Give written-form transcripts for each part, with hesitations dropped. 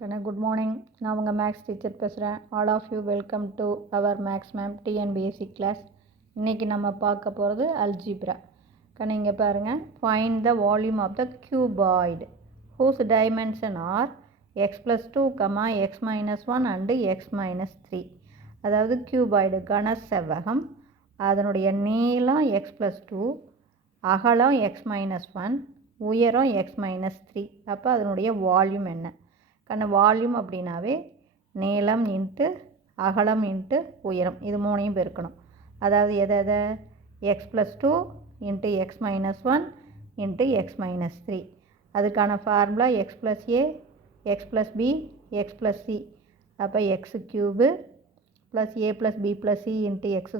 Good morning. நான் உங்கள் maths teacher பேசுகிறேன். All of you welcome to our maths ma'am TNPSC class. இன்றைக்கி நம்ம பார்க்க போகிறது அல்ஜிப்ரா. இங்கே பாருங்கள். Find the volume of the cuboid whose dimension are x+2, x-1 and x-3. அதாவது கியூபாய்டு கன செவ்வகம், அதனுடைய நீளம் x+2, அகலம் x-1, உயரம் x-3. அப்போ அதனுடைய வால்யூம் என்ன? வால்யூம் அப்படின்னாவே நீளம் இன்ட்டு அகலம் இன்ட்டு உயரம், இது மூணையும் பெருக்கணும். அதாவது எதை x+2 into x-1 into x-3. அதுக்கான ஃபார்முலா x+a x+b x+c. அப்போ x³ plus a plus b plus c into x²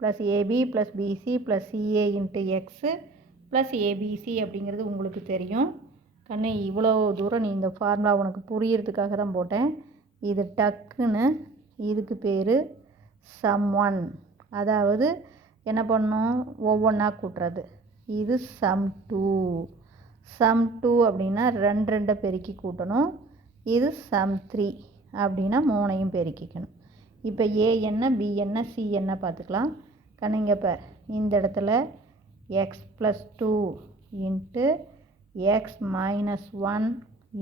plus ab plus bc plus ca into x plus abc அப்படிங்கிறது உங்களுக்கு தெரியும். இவ்வளோ தூரம் நீ இந்த ஃபார்முலா உனக்கு புரியறதுக்காக தான் போட்டேன். இது டக்குன்னு இதுக்கு பேர் சம் 1. அதாவது என்ன பண்ணணும், ஒவ்வொன்றா கூட்டுறது. இது சம் 2. சம் 2 அப்படின்னா 2 பெருக்கி கூட்டணும். இது சம் 3 அப்படின்னா 3ஐயும் பெருக்கிக்கணும். இப்போ ஏ என்ன, பி என்ன, சி என்ன பார்த்துக்கலாம். இங்கே பார், இந்த இடத்துல x+2 into x-1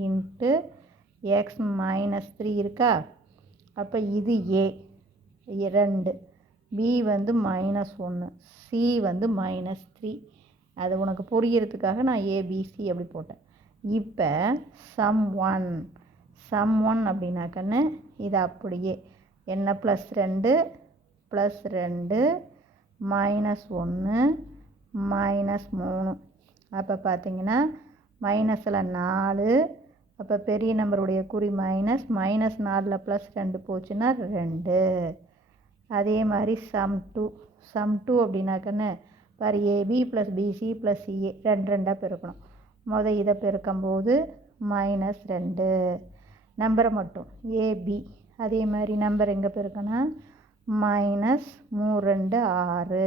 into x-3 இருக்கா. அப்போ இது a 2, b வந்து -1, c வந்து -3. அது உனக்கு புரியறதுக்காக நான் abc அப்படி போட்டேன். இப்போ சம் 1 அப்படின்னாக்கன்னு இது அப்படியே என்ன +2 +2 -1 -3. அப்போ பார்த்தீங்கன்னா மைனஸில் 4. அப்போ பெரிய நம்பருடைய குறி -4ல் +2 போச்சுன்னா 2. அதே மாதிரி சம் 2 அப்படின்னாக்கன்னு பாரு, AB plus BC plus CA 2 பெருக்கணும். இதை பெருக்கும்போது -2 நம்பரை மட்டும் ஏபி. அதே மாதிரி நம்பர் எங்கே பெருக்கணும், -3 2 6.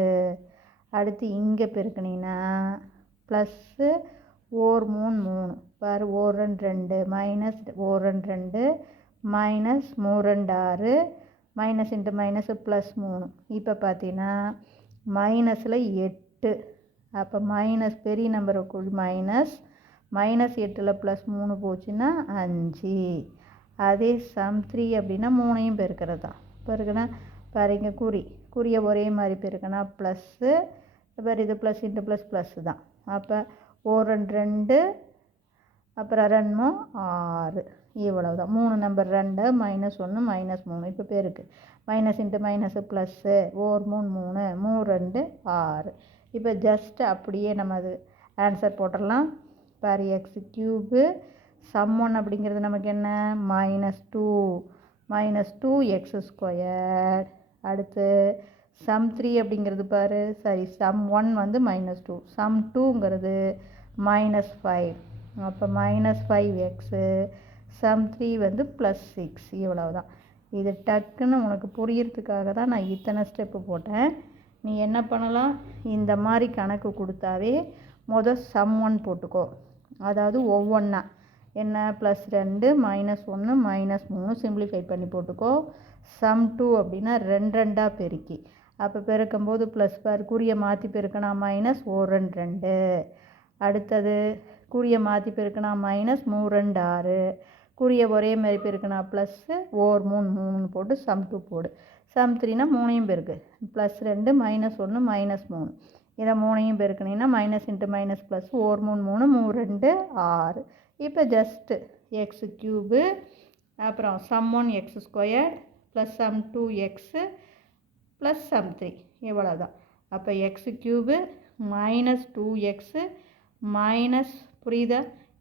அடுத்து இங்கே பெருக்கினீங்கன்னா ப்ளஸ்ஸு 1 3 3 பாரு, 1 2 minus 1 2 minus 3 6 minus into minus +3. இப்போ பார்த்தீங்கன்னா மைனஸில் 8. அப்போ மைனஸ் பெரிய நம்பருக்கு -8ல் +3 போச்சுன்னா 5. அதே சம் 3 அப்படின்னா 3ஐயும் பெருக்கிறது தான். பெருக்குன்னா பாருங்க, குறியை ஒரே மாதிரி பெருக்கினா ப்ளஸ்ஸு. பாரு, இது ப்ளஸ் இன்ட்டு ப்ளஸ் தான். அப்போ 1 2 அப்புறம் 2 6, இவ்வளவு தான். 3 நம்பர் 2 -1 -3. இப்போ பேருக்கு மைனஸ் இன்ட்டு மைனஸ் ப்ளஸ்ஸு 1 3 3 2 6. இப்போ ஜஸ்ட் அப்படியே நம்ம அது ஆன்சர் போட்டுடலாம். பாரு, x³ சம் 1 அப்படிங்கிறது நமக்கு என்ன, -2 x². அடுத்து சம் 3 அப்படிங்கிறது பாரு, சம் 1 வந்து -2, சம் 2ங்கிறது -5. அப்போ -5x, சம் 3 வந்து +6. இவ்வளவு தான். இது டக்குன்னு உனக்கு புரியறதுக்காக தான் நான் இத்தனை ஸ்டெப்பு போட்டேன். நீ என்ன பண்ணலாம், இந்த மாதிரி கணக்கு கொடுத்தாவே சம் 1 போட்டுக்கோ. அதாவது ஒவ்வொன்றா என்ன +2 -1 -3 சிம்பிளிஃபை பண்ணி போட்டுக்கோ. சம் 2 அப்படின்னா 2 பெருக்கி. அப்போ பெருக்கும்போது ப்ளஸ் பார், குறியை மாற்றி பெருக்கினா -1 2. அடுத்தது குறியை மாற்றி பெருக்கினா -3 6. குறியை ஒரே மாதிரி பெருக்கினா ப்ளஸ்ஸு 1 3 3 போட்டு சம் 2 போடு. சம் 3னா 3ஐயும் பெருக்கு, +2 -1 -3. இதை 3ஐயும் பெருக்கினீங்கன்னா மைனஸ் இன்ட்டு மைனஸ் ப்ளஸ் 1 3 3 2 6. இப்போ ஜஸ்ட்டு x³ அப்புறம் sum 1 x² plus sum 2 x plus sum 3, இவ்வளோ தான். அப்போ x³ -2x மைனஸ், புரியுதா,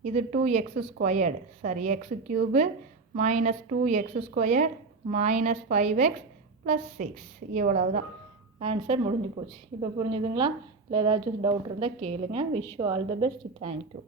இது 2x². சரி, x³ -2x² -5x + 6, இவ்வளவு தான். ஆன்சர் முடிஞ்சு போச்சு. இப்போ புரிஞ்சுதுங்களா? இல்லை ஏதாச்சும் டவுட் இருந்தால் கேளுங்க. Wish you all the best. Thank you.